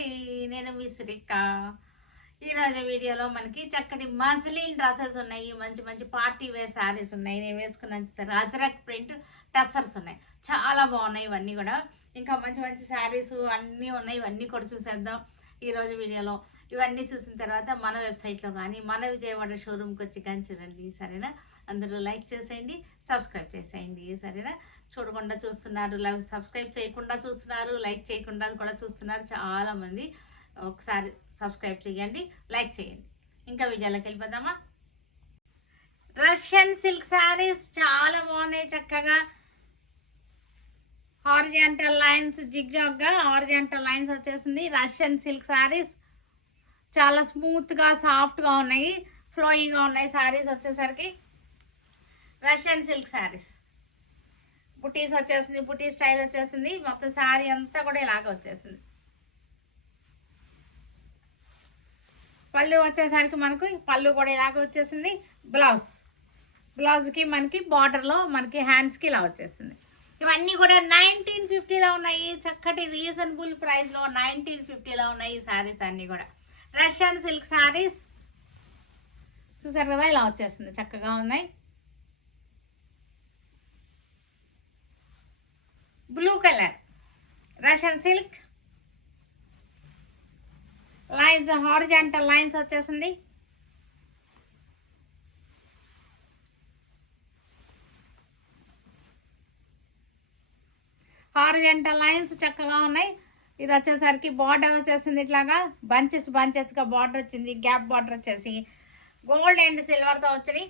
అండి నేను మీ శ్రీక. ఈరోజు వీడియోలో మనకి చక్కటి మజ్లిన్ డ్రెస్సెస్ ఉన్నాయి మంచి మంచి పార్టీ వేర్ శారీస్ ఉన్నాయి నేను వేసుకున్న అజరక్ ప్రింట్ టసర్స్ ఉన్నాయి. చాలా బాగున్నాయి ఇవన్నీ కూడా. ఇంకా మంచి మంచి శారీస్ అన్నీ ఉన్నాయి ఇవన్నీ కూడా చూసేద్దాం ఈరోజు వీడియోలో. ఇవన్నీ చూసిన తర్వాత మన వెబ్సైట్లో కానీ మన విజయవాడ షోరూమ్కి వచ్చి కానీ చూడండి సరేనా? అందరూ లైక్ చేసేయండి సబ్స్క్రైబ్ చేసేయండి సరేనా? చూడకుండా చూస్తున్నారు లైవ్ సబ్స్క్రైబ్ చేయకుండా చూస్తున్నారు లైక్ చేయకుండా కూడా చూస్తున్నారు చాలామంది ఒకసారి సబ్స్క్రైబ్ చేయండి లైక్ చేయండి. ఇంకా వీడియోలోకి వెళ్ళిపోదామా? రష్యన్ సిల్క్ శారీస్ చాలా బాగున్నాయి చక్కగా. హార్జెంటల్ లైన్స్ జిగ్జాగ్గా హార్జెంటల్ లైన్స్ వచ్చేసింది. రష్యన్ సిల్క్ శారీస్ చాలా స్మూత్గా సాఫ్ట్గా ఉన్నాయి ఫ్లోయింగ్గా ఉన్నాయి శారీస్ వచ్చేసరికి. Russian silk saris. బుటీస్ వచ్చేసింది బుటీ స్టైల్ వచ్చేసింది మొత్తం శారీ అంతా కూడా ఇలాగ వచ్చేసింది పళ్ళు వచ్చేసరికి మనకు పళ్ళు కూడా ఇలాగ వచ్చేసింది. బ్లౌజ్ బ్లౌజ్కి మనకి బార్డర్లో మనకి హ్యాండ్స్కి ఇలా వచ్చేసింది. ఇవన్నీ కూడా నైన్టీన్ ఫిఫ్టీలో ఉన్నాయి. చక్కటి రీజనబుల్ ప్రైస్లో నైన్టీన్ ఫిఫ్టీలో ఉన్నాయి ఈ శారీస్ అన్నీ కూడా. రష్యన్ సిల్క్ శారీస్ చూసారు కదా ఇలా వచ్చేస్తుంది చక్కగా ఉన్నాయి. Blue colour Russian silk lines horizontal lines వచ్చేసింది. హారిజెంటల్ లైన్స్ చక్కగా ఉన్నాయి. ఇది వచ్చేసరికి బార్డర్ వచ్చేసింది ఇట్లాగా. బంచెస్ బంచెస్గా బార్డర్ వచ్చింది. గ్యాప్ బార్డర్ వచ్చేసి. గోల్డ్ అండ్ సిల్వర్తో వచ్చినాయి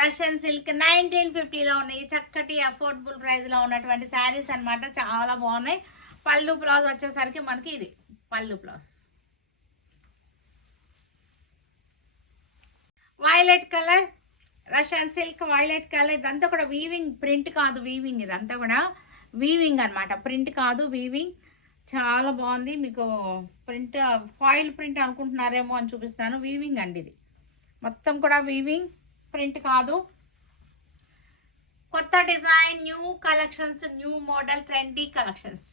రష్యన్ సిల్క్ నైన్టీన్ ఫిఫ్టీలో ఉన్నాయి. చక్కటి అఫోర్డబుల్ ప్రైస్లో ఉన్నటువంటి శారీస్ అన్నమాట. చాలా బాగున్నాయి. పళ్ళు బ్లౌజ్ వచ్చేసరికి మనకి ఇది పళ్ళు blouse. Violet colour Russian silk violet colour ఇదంతా కూడా వీవింగ్ ప్రింట్ కాదు వీవింగ్ ఇదంతా కూడా. వీవింగ్ అన్నమాట. ప్రింట్ కాదు వీవింగ్ చాలా బాగుంది. మీకు ప్రింట్ ఫాయిల్ ప్రింట్ అనుకుంటున్నారేమో అని చూపిస్తాను. వీవింగ్ అండి ఇది. మొత్తం కూడా వీవింగ్ ప్రింట్ కాదు. కొత్త design new collections new model trendy collections.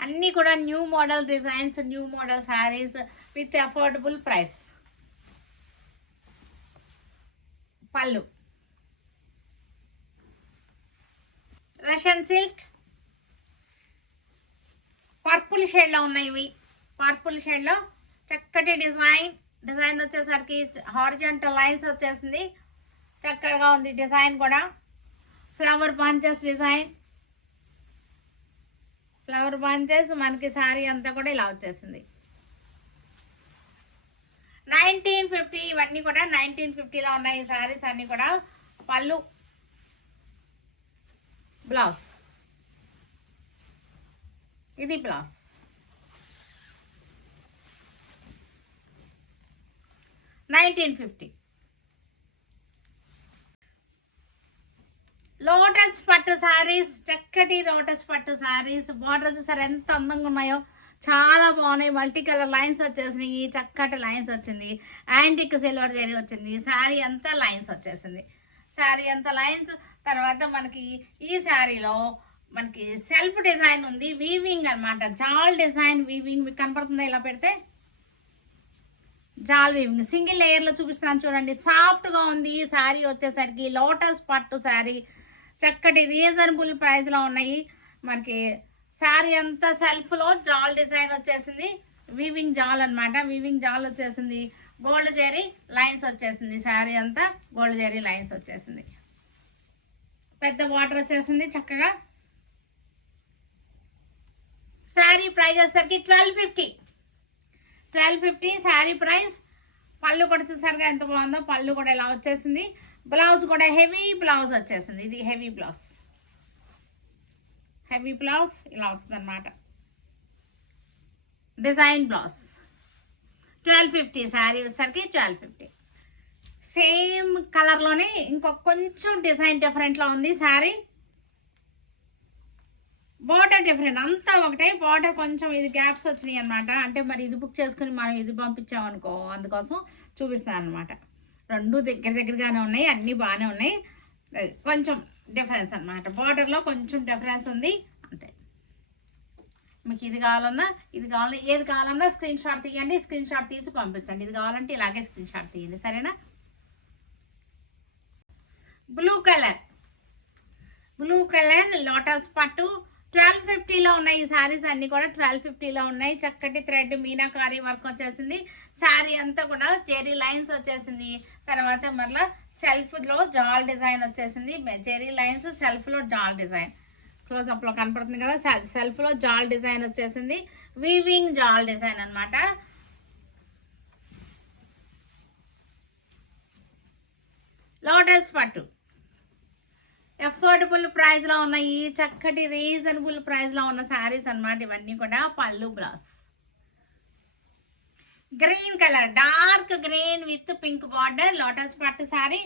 అన్నీ కూడా new model designs new model saris with affordable price. పళ్ళు. Russian silk. పర్పుల్ షేడ్లో ఉన్నాయి ఇవి పర్పుల్ షేడ్లో చక్కటి డిజైన్. డిజైన్ వచ్చేసరికి హారిజంటల్ లైన్స్ వచ్చేసింది. చక్కగా ఉంది డిజైన్ కూడా. Flower bunches design. Flower bunches మనకి శారీ అంతా కూడా ఇలా వచ్చేసింది. నైన్టీన్ ఫిఫ్టీ ఇవన్నీ కూడా నైన్టీన్ ఫిఫ్టీలో ఉన్నాయి శారీస్ అన్నీ కూడా. పళ్ళు. బ్లౌజ్. ఇది బ్లౌజ్. Nineteen fifty. లోటస్ పట్టు శారీస్ చక్కటి లోటస్ పట్టు శారీస్ బార్డర్ చూసారు ఎంత అందంగా ఉన్నాయో? చాలా బాగున్నాయి. మల్టీ కలర్ లైన్స్ వచ్చేసినాయి. చక్కటి లైన్స్ వచ్చింది. యాంటిక్ సిల్వర్ జరీ వచ్చింది. శారీ అంతా లైన్స్ వచ్చేసింది. శారీ అంతా లైన్స్. తర్వాత మనకి ఈ శారీలో మనకి సెల్ఫ్ డిజైన్ ఉంది. వీవింగ్ అన్నమాట. జాల్ డిజైన్ వీవింగ్ మీకు కనపడుతుందా ఇలా పెడితే? జాల్ వీవింగ్ సింగిల్ లేయర్లో చూపిస్తాను చూడండి. సాఫ్ట్గా ఉంది ఈ శారీ వచ్చేసరికి. లోటస్ పట్టు శారీ. చక్కటి రీజనబుల్ ప్రైస్లో ఉన్నాయి. మనకి శారీ అంతా సెల్ఫ్లో జాల్ డిజైన్ వచ్చేసింది. వీవింగ్ జాల్ అనమాట వీవింగ్ జాల్ వచ్చేసింది. గోల్డ్ జెరీ లైన్స్ వచ్చేసింది. శారీ అంతా గోల్డ్ జెరీ లైన్స్ వచ్చేసింది. పెద్ద వాటర్ వచ్చేసింది చక్కగా. శారీ ప్రైస్ వచ్చేసరికి twelve fifty. Twelve fifty sari price. పళ్ళు కూడా చూసారుగా ఎంత బాగుందో. పళ్ళు కూడా ఇలా వచ్చేసింది. బ్లౌజ్ కూడా హెవీ బ్లౌజ్ వచ్చేసింది. ఇది హెవీ బ్లౌజ్. హెవీ బ్లౌజ్ ఇలా వస్తుంది అనమాట design blouse. Twelve fifty sari వచ్చేసరికి ట్వెల్వ్ ఫిఫ్టీ. సేమ్ కలర్లోనే ఇంకొక కొంచెం డిజైన్ డిఫరెంట్లో ఉంది శారీ. బార్డర్ డిఫరెంట్ అంతా ఒకటే బార్డర్ కొంచెం ఇది గ్యాప్స్ వచ్చినాయి అనమాట అంటే మరి ఇది బుక్ చేసుకుని మనం ఇది పంపించామనుకో అందుకోసం చూపిస్తాను అనమాట రెండు దగ్గర దగ్గరగానే ఉన్నాయి అన్నీ బాగానే ఉన్నాయి. కొంచెం డిఫరెన్స్ అనమాట బార్డర్లో కొంచెం డిఫరెన్స్ ఉంది అంతే. మీకు ఇది కావాలన్నా ఇది కావాలన్నా ఏది కావాలన్నా స్క్రీన్ షాట్ తీయండి స్క్రీన్ షాట్ తీసి పంపించండి. ఇది కావాలంటే ఇలాగే స్క్రీన్ షాట్ తీయండి. సరేనా? Blue colour blue colour lotus పట్టు ట్వెల్వ్ ఫిఫ్టీలో ఉన్నాయి ఈ శారీస్ అన్నీ కూడా ట్వెల్వ్ ఫిఫ్టీలో ఉన్నాయి. చక్కటి థ్రెడ్ మీనాకారి వర్క్ వచ్చేసింది. శారీ అంతా కూడా జెరీ లైన్స్ వచ్చేసింది. తర్వాత మళ్ళీ సెల్ఫ్లో జాల్ డిజైన్ వచ్చేసింది. జెరీ లైన్స్ సెల్ఫ్లో జాల్ డిజైన్. క్లోజప్లో కనపడుతుంది కదా? సెల్ఫ్లో జాల్ డిజైన్ వచ్చేసింది. వీవింగ్ జాల్ డిజైన్ అన్నమాట. లోటస్ పట్టు. ఎఫోర్డబుల్ ప్రైస్లో ఉన్న ఈ చక్కటి రీజనబుల్ ప్రైస్లో ఉన్న శారీస్ అనమాట ఇవన్నీ కూడా పళ్ళు blouse green colour dark green with pink border lotus పట్టు sari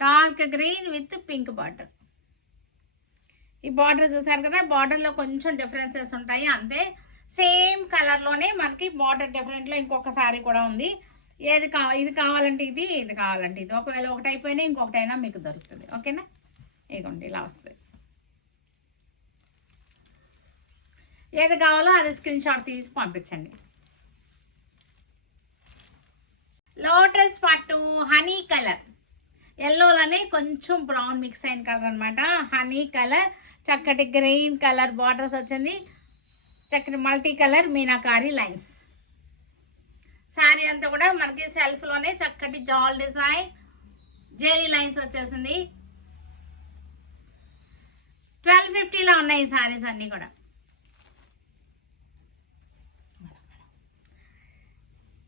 dark green with pink border ఈ బార్డర్ చూసారు కదా బార్డర్లో కొంచెం డిఫరెన్సెస్ ఉంటాయి. అంతే సేమ్ కలర్లోనే మనకి బార్డర్ డిఫరెంట్లో ఇంకొక శారీ కూడా ఉంది. ఏది కా ఇది కావాలంటే ఇది ఇది కావాలంటే ఇది. ఒకవేళ ఒకటి అయిపోయినా ఇంకొకటైనా మీకు దొరుకుతుంది. ఓకేనా? ఇదిగోండి ఇలా వస్తుంది. ఏది కావాలో అది స్క్రీన్ షాట్ తీసి పంపించండి. లోటస్ పట్టు హనీ కలర్. ఎల్లోలోనే కొంచెం బ్రౌన్ మిక్స్ అయిన కలర్ అనమాట హనీ కలర్ చక్కటి గ్రీన్ కలర్ బార్డర్స్ వచ్చింది. చక్కటి multi colour meenakari lines. Sari అంతా కూడా మనకి సెల్ఫ్లోనే చక్కటి జాల్ డిజైన్ జేరీ లైన్స్ వచ్చేసింది. ట్వెల్వ్ ఫిఫ్టీలో ఉన్నాయి ఈ శారీస్ అన్నీ కూడా.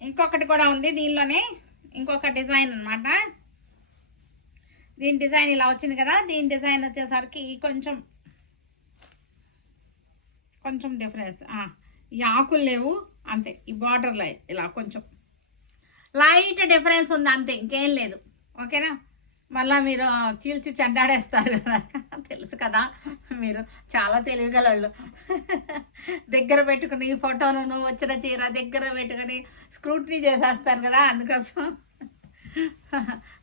ఇంకొకటి కూడా ఉంది దీనిలోనే ఇంకొక డిజైన్ అన్నమాట. దీని డిజైన్ ఇలా వచ్చింది కదా దీని డిజైన్ వచ్చేసరికి కొంచెం కొంచెం డిఫరెన్స్ ఈ ఆకులు లేవు. అంతే ఈ బార్డర్ లైన్ ఇలా కొంచెం. లైట్ డిఫరెన్స్ ఉంది అంతే ఇంకేం లేదు. ఓకేనా? మళ్ళీ మీరు చీల్చి చెడ్డాడేస్తారు కదా తెలుసు కదా మీరు చాలా తెలివిగలళ్ళు దగ్గర పెట్టుకుని ఫోటోను నువ్వు వచ్చిన చీర దగ్గర పెట్టుకుని స్క్రూటనీ చేసేస్తారు కదా అందుకోసం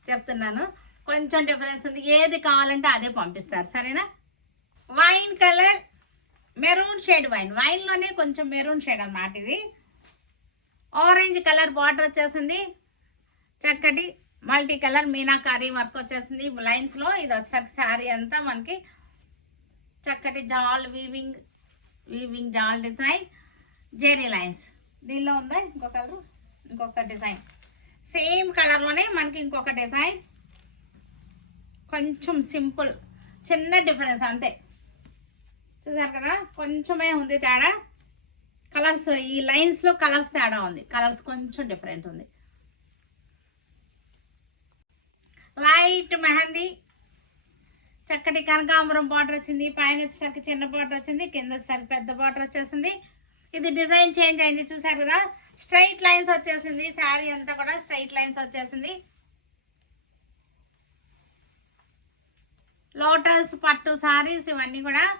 చెప్తున్నాను. కొంచెం డిఫరెన్స్ ఉంది ఏది కావాలంటే అదే పంపిస్తారు సరేనా? Wine colour maroon shade wine వైన్లోనే కొంచెం మెరూన్ షేడ్ అన్నమాట ఇది. ఆరెంజ్ కలర్ బార్డర్ వచ్చేసింది. చక్కటి మల్టీ కలర్ మీనాకారి వర్క్ వచ్చేసింది. లైన్స్లో ఇది వచ్చేసరికి శారీ అంతా మనకి చక్కటి జాల్ వీవింగ్ వీవింగ్ జాల్ డిజైన్ జెరీ లైన్స్ దీనిలో ఉందా ఇంకో కలర్? ఇంకొక డిజైన్. సేమ్ కలర్లోనే మనకి ఇంకొక డిజైన్. కొంచెం సింపుల్ చిన్న డిఫరెన్స్ అంతే. చూసారు కదా? కొంచెమే ఉంది తేడా. కలర్స్ ఈ లైన్స్లో కలర్స్ తేడా ఉంది. కలర్స్ కొంచెం డిఫరెంట్ ఉంది. లైట్ మెహందీ. చక్కటి కనకాంబరం బార్డర్ వచ్చింది. పైన వచ్చేసరికి చిన్న బార్డర్ వచ్చింది. కింద వచ్చేసరికి పెద్ద బార్డర్ వచ్చేసింది. ఇది డిజైన్ చేంజ్ అయింది. చూసారు కదా? స్ట్రైట్ లైన్స్ వచ్చేసింది. శారీ అంతా కూడా స్ట్రైట్ లైన్స్ వచ్చేసింది. లోటస్ పట్టు శారీస్ ఇవన్నీ కూడా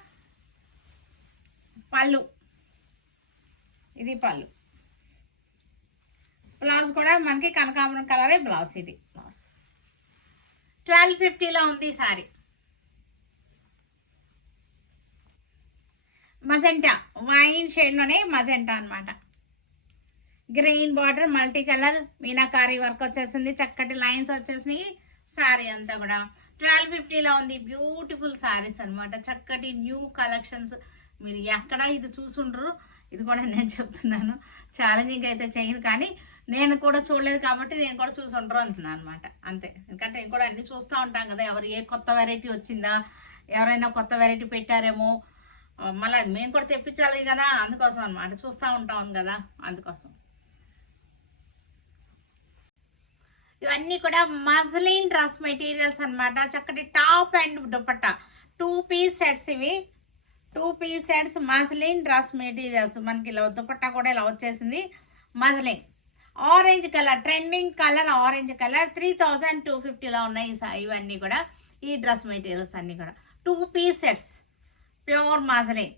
పళ్ళు. ఇది పళ్ళు. బ్లౌజ్ కూడా మనకి కనకాంబరం కలరే బ్లౌజ్ ఇది. బ్లౌజ్ ట్వెల్వ్ ఫిఫ్టీలో ఉంది సారీ. మజెంటా వైన్ షేడ్లోనే మజెంటా అనమాట green border multi colour meenakari work వచ్చేసింది చక్కటి లైన్స్ వచ్చేసినాయి శారీ అంతా కూడా. ట్వెల్వ్ ఫిఫ్టీలో ఉంది బ్యూటిఫుల్ శారీస్ అనమాట చక్కటి న్యూ కలెక్షన్స్ మీరు ఎక్కడ ఇది చూసుండ్రు. ఇది కూడా నేను చెప్తున్నాను. ఛాలెంజింగ్ అయితే చేయను కానీ నేను కూడా చూడలేదు కాబట్టి నేను కూడా చూసి ఉండరు అంటున్నాను అనమాట అంతే. ఎందుకంటే నేను కూడా అన్ని చూస్తూ ఉంటాం కదా. ఎవరు ఏ కొత్త వెరైటీ వచ్చిందా? ఎవరైనా కొత్త వెరైటీ పెట్టారేమో? మళ్ళీ అది మేము కూడా తెప్పించాలి కదా. అందుకోసం అనమాట చూస్తూ ఉంటాం కదా. అందుకోసం. ఇవన్నీ కూడా మజ్లిన్ డ్రెస్ మెటీరియల్స్ అనమాట చక్కటి top and dupatta. Two piece sets ఇవి. Two piece sets muslin dress materials. మనకి ఇలా దుపట్టా కూడా ఇలా వచ్చేసింది. Muslin. Orange colour trending colour orange colour three thousand two ఫిఫ్టీలో ఉన్నాయి ఇవన్నీ కూడా. ఈ డ్రెస్ మెటీరియల్స్ అన్నీ కూడా. Two piece sets pure muslin.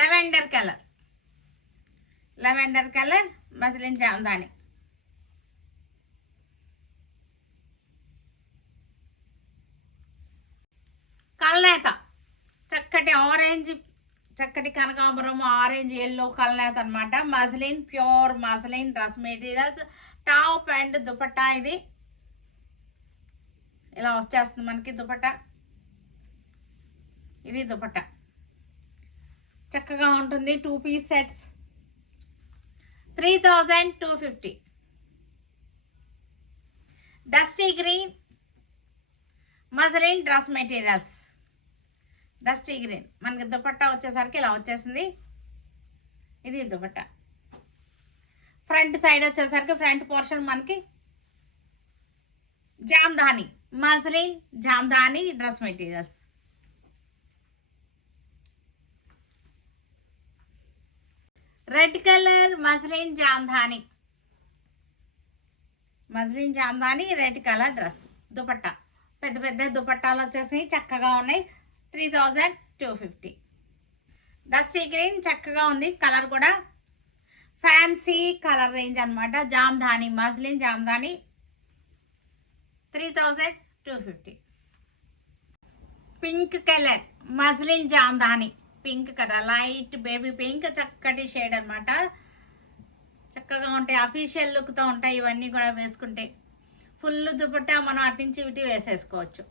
Lavender colour lavender colour muslin jamdani. కల్నేత. చక్కటి ఆరెంజ్ చక్కటి కనకాంబరం ఆరెంజ్ ఎల్లో కలర్ అనమాట muslin pure muslin dress materials top and dupatta ఇది. ఇలా వచ్చేస్తుంది మనకి దుపట్టా. ఇది దుపట్టా. చక్కగా ఉంటుంది. Two piece sets three thousand two fifty dusty green muslin dress materials dusty green మనకి దుపట్టా వచ్చేసరికి ఇలా వచ్చేసింది. ఇది దుపట్టా. ఫ్రంట్ సైడ్ వచ్చేసరికి ఫ్రంట్ పోర్షన్ మనకి jamdani muslin jamdani dress materials red colour muslin jamdani. Muslin jamdani red colour dress dupatta. పెద్ద పెద్ద దుపట్టాలు వచ్చేసి చక్కగా ఉన్నాయి. Three thousand two fifty. Dusty green చక్కగా ఉంది. కలర్ కూడా ఫ్యాన్సీ కలర్ రేంజ్ అనమాట jamdani muslin jamdani three thousand two fifty. Pink colour muslin jamdani. Pink colour light baby pink చక్కటి షేడ్ అనమాట చక్కగా ఉంటాయి. అఫీషియల్ లుక్తో ఉంటాయి. ఇవన్నీ కూడా వేసుకుంటే ఫుల్ దుపట్టా మనం అటు నుంచి ఇటు వేసేసుకోవచ్చు.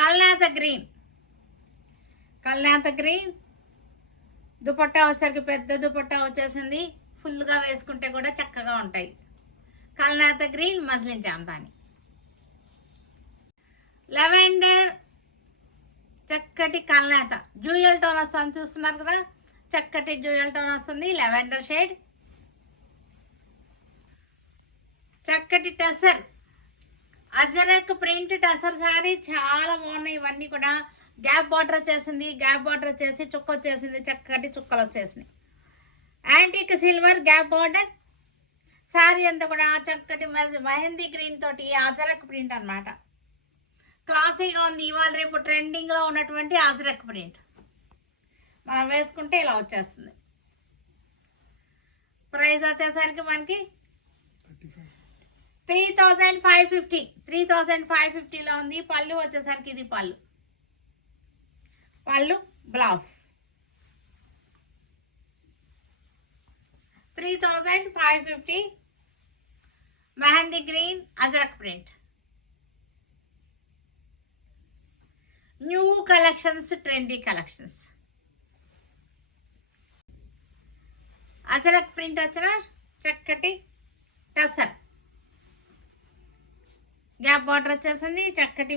కల్నాథ గ్రీన్. కల్నాథ గ్రీన్. దుపట్టా వచ్చేసరికి పెద్ద దుపట్టా వచ్చేసింది. ఫుల్గా వేసుకుంటే కూడా చక్కగా ఉంటాయి. కల్నాథ గ్రీన్ మస్లిన్ జామ్దాని. లెవెండర్ చక్కటి కల్నాథ జూయల్ టోన్ వస్తుంది చూస్తున్నారు కదా? చక్కటి జూయల్ టోన్ వస్తుంది. Lavender shade. చక్కటి టెసర్ అజరక్ ప్రింట్ టసర్ సారీ చాలా బాగున్నాయి. ఇవన్నీ కూడా గ్యాప్ బార్డర్ వచ్చేసింది. గ్యాప్ బార్డర్ వచ్చేసి చుక్క వచ్చేసింది. చక్కటి చుక్కలు వచ్చేసినాయి. Antique silver gap border. Sari అంతా కూడా చక్కటి మెహ- మెహందీ గ్రీన్ తోటి అజరక్ ప్రింట్ అన్నమాట. క్లాసీగా ఉంది. ఇవాళ రేపు ట్రెండింగ్లో ఉన్నటువంటి అజరక్ ప్రింట్. మనం వేసుకుంటే ఇలా వచ్చేస్తుంది. ప్రైస్ వచ్చేసరికి మనకి three thousand five fifty three thousand five ఫిఫ్టీలో ఉంది. పళ్ళు వచ్చేసరికి ఇది పళ్ళు. పళ్ళు blouse. Three thousand five fifty mehndi green ajrak print. New collections trendy collections. Ajrak print వచ్చిన చక్కటి టసర్ గ్యాప్ బార్డర్ వచ్చేసింది చక్కటి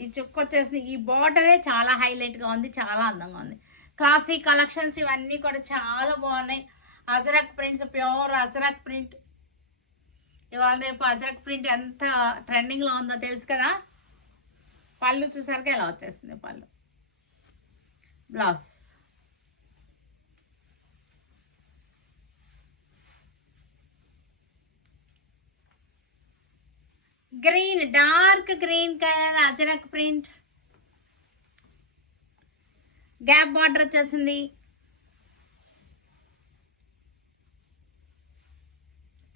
ఈ చుక్క వచ్చేసింది. ఈ బార్డరే చాలా హైలైట్గా ఉంది చాలా అందంగా ఉంది. క్లాసీ కలెక్షన్స్ ఇవన్నీ కూడా చాలా బాగున్నాయి. Ajrak prints pure ajrak print ఇవాళ రేపు అజరక్ ప్రింట్ ఎంత ట్రెండింగ్లో ఉందో తెలుసు కదా? పళ్ళు చూసరికి ఎలా వచ్చేసింది పళ్ళు? Blouse green dark green colour ajrak print gap border వచ్చేసింది.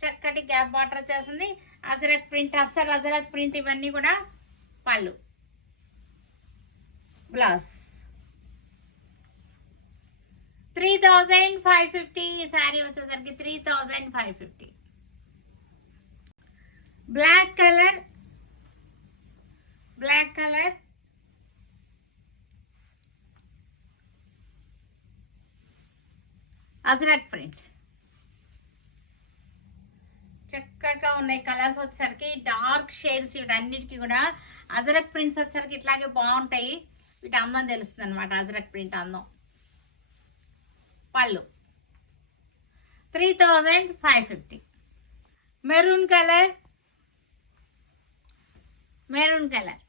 చక్కటి గ్యాప్ బార్డర్ వచ్చేసింది. అజరక్ ప్రింట్ అస్సలు అజరక్ ప్రింట్ ఇవన్నీ కూడా పళ్ళు. Blouse three thousand five fifty sari వచ్చేసరికి three thousand five fifty black colour black colour ajrak print చక్కగా ఉన్నాయి కలర్స్ వచ్చేసరికి డార్క్ షేడ్స్ వీటన్నిటికీ కూడా అజరక్ ప్రింట్స్ వచ్చేసరికి ఇట్లాగే బాగుంటాయి. వీటి అందం తెలుస్తుంది అనమాట అజరక్ ప్రింట్ అందం. పళ్ళు. Three thousand five fifty maroon colour maroon colour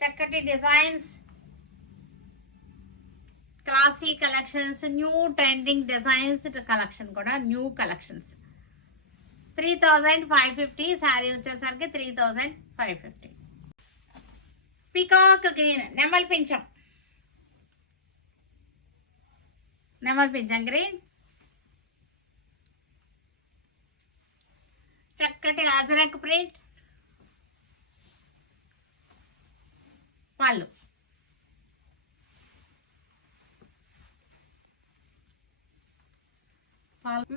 చక్కటి designs classy collections new trending designs collection కూడా new collections three thousand five fifty sari వచ్చేసరికి three thousand five fifty peacock green నెమల్ పింఛం నెమల్ పింఛం గ్రీన్ చక్కటి ఆజరాక్ ప్రింట్. పళ్ళు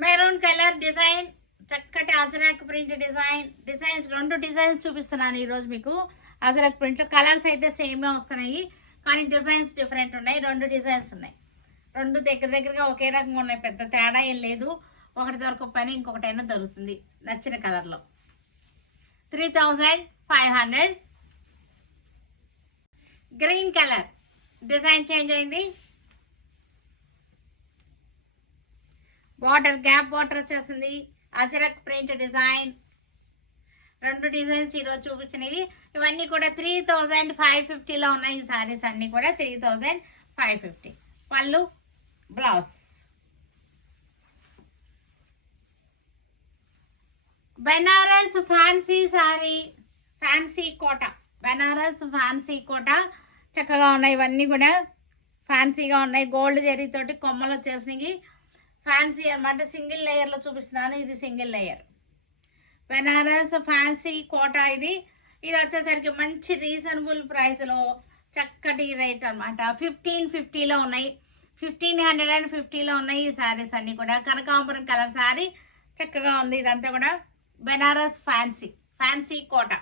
మెరూన్ కలర్ డిజైన్ చక్కటి అజరాక్ print design. Designs రెండు డిజైన్స్ చూపిస్తున్నాను ఈరోజు మీకు. అజరాక్ ప్రింట్లో కలర్స్ అయితే సేమే వస్తున్నాయి. కానీ డిజైన్స్ డిఫరెంట్ ఉన్నాయి. రెండు డిజైన్స్ ఉన్నాయి. రెండు దగ్గర దగ్గరగా ఒకే రకంగా ఉన్నాయి. పెద్ద తేడా ఏం లేదు. ఒకటి దొరకకపోయినా ఇంకొకటైనా దొరుకుతుంది నచ్చిన కలర్లో. Three thousand five hundred green colour design change అయింది. బార్డర్ గ్యాప్ బార్డర్ వచ్చేసింది. అజరక్ ప్రింట్ డిజైన్ రెండు డిజైన్స్ ఈరోజు చూపించినవి. ఇవన్నీ కూడా త్రీ థౌజండ్ ఫైవ్ ఫిఫ్టీలో ఉన్నాయి. ఈ సారీస్ అన్నీ కూడా త్రీ థౌజండ్ ఫైవ్ ఫిఫ్టీ పళ్ళు blouse Banaras fancy sari fancy Kota. Banaras fancy Kota. చక్కగా ఉన్నాయి ఇవన్నీ కూడా. ఫ్యాన్సీగా ఉన్నాయి. గోల్డ్ జరీతోటి కొమ్మలు వచ్చేసినాయి. ఫ్యాన్సీ అనమాట సింగిల్ లేయర్లో చూపిస్తున్నాను. ఇది single layer. Banaras fancy Kota ఇది. ఇది వచ్చేసరికి మంచి రీజనబుల్ ప్రైస్లో చక్కటి రేట్ అనమాట ఫిఫ్టీన్ ఫిఫ్టీలో ఉన్నాయి. ఫిఫ్టీన్ హండ్రెడ్ అండ్ ఫిఫ్టీలో ఉన్నాయి ఈ శారీస్ అన్నీ కూడా. కనకాంబరం కలర్ శారీ చక్కగా ఉంది ఇదంతా కూడా. Banaras fancy fancy Kota.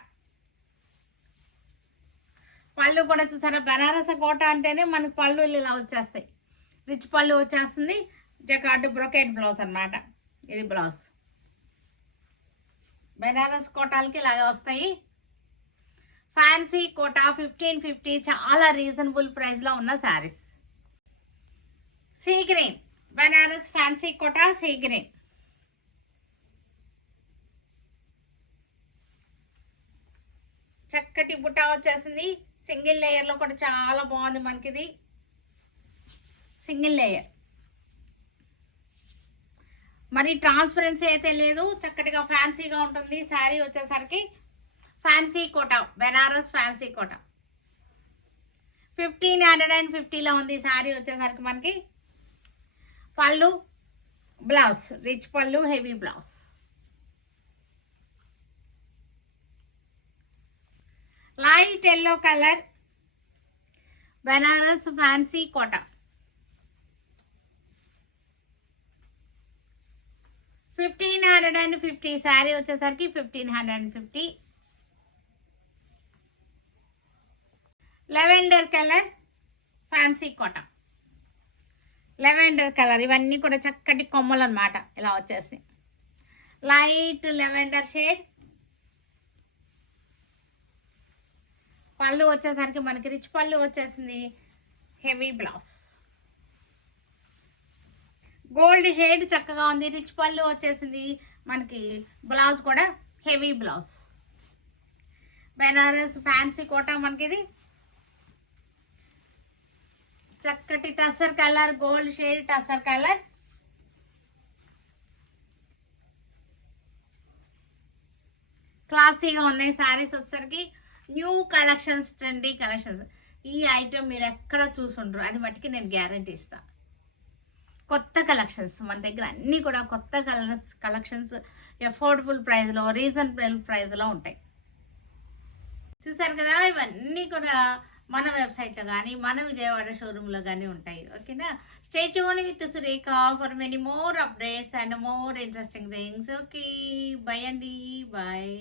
పళ్ళు కూడా చూసారా? బెనారస్ కోట అంటేనే మనకి పళ్ళు ఇలా వచ్చేస్తాయి. రిచ్ పళ్ళు వచ్చేస్తుంది. జకాట్ బ్రొకెట్ బ్లౌజ్ అనమాట ఇది బ్లౌజ్. బెనారస్ కోటాలకి ఇలాగే వస్తాయి. ఫ్యాన్సీ కోటా ఫిఫ్టీన్ ఫిఫ్టీ చాలా రీజనబుల్ ప్రైస్లో ఉన్న saris. Sea green. Banaras fancy Kota sea green. చక్కటి బుట్ట వచ్చేసింది. సింగిల్ లేయర్లో కూడా చాలా బాగుంది మనకి ఇది సింగిల్ లేయర్ మరి ట్రాన్స్పరెన్సీ అయితే లేదు. చక్కటిగా ఫ్యాన్సీగా ఉంటుంది. శారీ వచ్చేసరికి fancy Kota Banaras fancy Kota. Fifteen hundred and ఫిఫ్టీలో ఉంది శారీ వచ్చేసరికి మనకి. పళ్ళు బ్లౌజ్ రిచ్ పళ్ళు heavy blouse light yellow colour Banaras fancy Kota. Fifteen hundred and fifty sari వచ్చేసరికి fifteen hundred and fifty. Lavender colour fancy Kota. Lavender colour ఇవన్నీ కూడా చక్కటి కొమ్మలు అనమాట ఇలా వచ్చేసినాయి. Light lavender shade. పళ్ళు వచ్చేసరికి మనకి రిచ్ పళ్ళు వచ్చేసింది. హెవీ బ్లౌజ్ గోల్డ్ షేడ్ చక్కగా ఉంది. రిచ్ పళ్ళు వచ్చేసింది. మనకి బ్లౌజ్ కూడా heavy blouse Banaras fancy Kota మనకి ఇది చక్కటి tussar colour gold shade tussar colour. క్లాసీగా ఉన్నాయి శారీస్ వచ్చేసరికి న్యూ కలెక్షన్స్ ట్రెండీ కలెక్షన్స్ ఈ ఐటమ్ మీరు ఎక్కడ చూసుండ్రు అది మట్టికి నేను గ్యారంటీ ఇస్తాను కొత్త కలెక్షన్స్ మన దగ్గర అన్నీ కూడా కొత్త కలర్స్ కలెక్షన్స్ అఫోర్డబుల్ ప్రైస్లో రీజనబుల్ ప్రైస్లో ఉంటాయి. చూసారు కదా? ఇవన్నీ కూడా మన వెబ్సైట్లో కానీ మన విజయవాడ షోరూంలో కానీ ఉంటాయి. ఓకేనా stay tune with Surekha for many more updates and more interesting things okay bye అండి. బాయ్